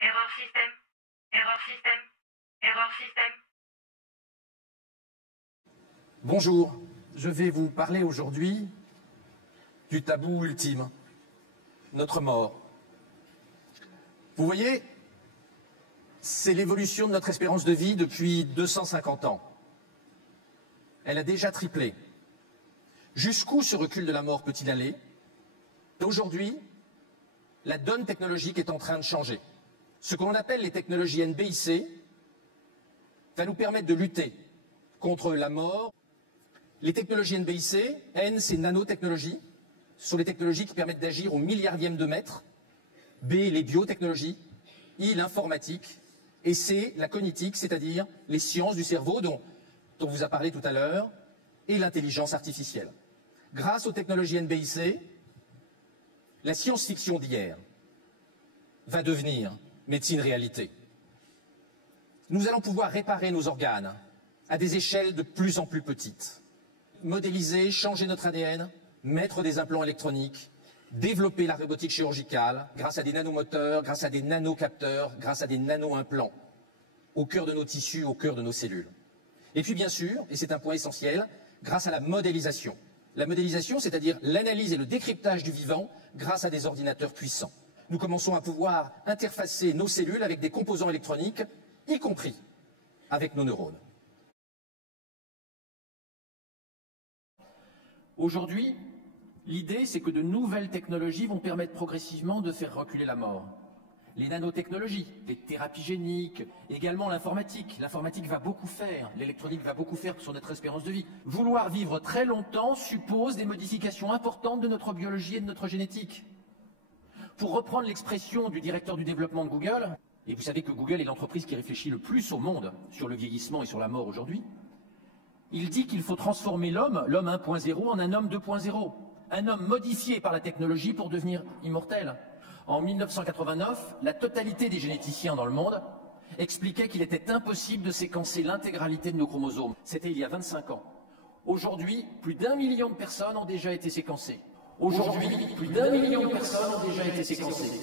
Erreur système. Erreur système. Erreur système. Bonjour, je vais vous parler aujourd'hui du tabou ultime, notre mort. Vous voyez, c'est l'évolution de notre espérance de vie depuis 250 ans. Elle a déjà triplé. Jusqu'où ce recul de la mort peut-il aller? Aujourd'hui, la donne technologique est en train de changer. Ce que l'on appelle les technologies NBIC va nous permettre de lutter contre la mort. Les technologies NBIC, N c'est nanotechnologie, ce sont les technologies qui permettent d'agir au milliardième de mètre, B les biotechnologies, I l'informatique, et C la cognitique, c'est-à-dire les sciences du cerveau dont on vous a parlé tout à l'heure, et l'intelligence artificielle. Grâce aux technologies NBIC, la science-fiction d'hier va devenir médecine réalité. Nous allons pouvoir réparer nos organes à des échelles de plus en plus petites, modéliser, changer notre ADN, mettre des implants électroniques, développer la robotique chirurgicale grâce à des nanomoteurs, grâce à des nanocapteurs, grâce à des nano-implants, au cœur de nos tissus, au cœur de nos cellules. Et puis bien sûr, et c'est un point essentiel, grâce à la modélisation. La modélisation, c'est-à-dire l'analyse et le décryptage du vivant grâce à des ordinateurs puissants. Nous commençons à pouvoir interfacer nos cellules avec des composants électroniques, y compris avec nos neurones. Aujourd'hui, l'idée, c'est que de nouvelles technologies vont permettre progressivement de faire reculer la mort. Les nanotechnologies, les thérapies géniques, également l'informatique. L'informatique va beaucoup faire, l'électronique va beaucoup faire sur notre espérance de vie. Vouloir vivre très longtemps suppose des modifications importantes de notre biologie et de notre génétique. Pour reprendre l'expression du directeur du développement de Google, et vous savez que Google est l'entreprise qui réfléchit le plus au monde sur le vieillissement et sur la mort aujourd'hui, il dit qu'il faut transformer l'homme 1.0, en un homme 2.0. Un homme modifié par la technologie pour devenir immortel. En 1989, la totalité des généticiens dans le monde expliquaient qu'il était impossible de séquencer l'intégralité de nos chromosomes. C'était il y a 25 ans. Aujourd'hui, plus d'1 million de personnes ont déjà été séquencées. Aujourd'hui, plus d'1 million de personnes ont déjà été séquencées.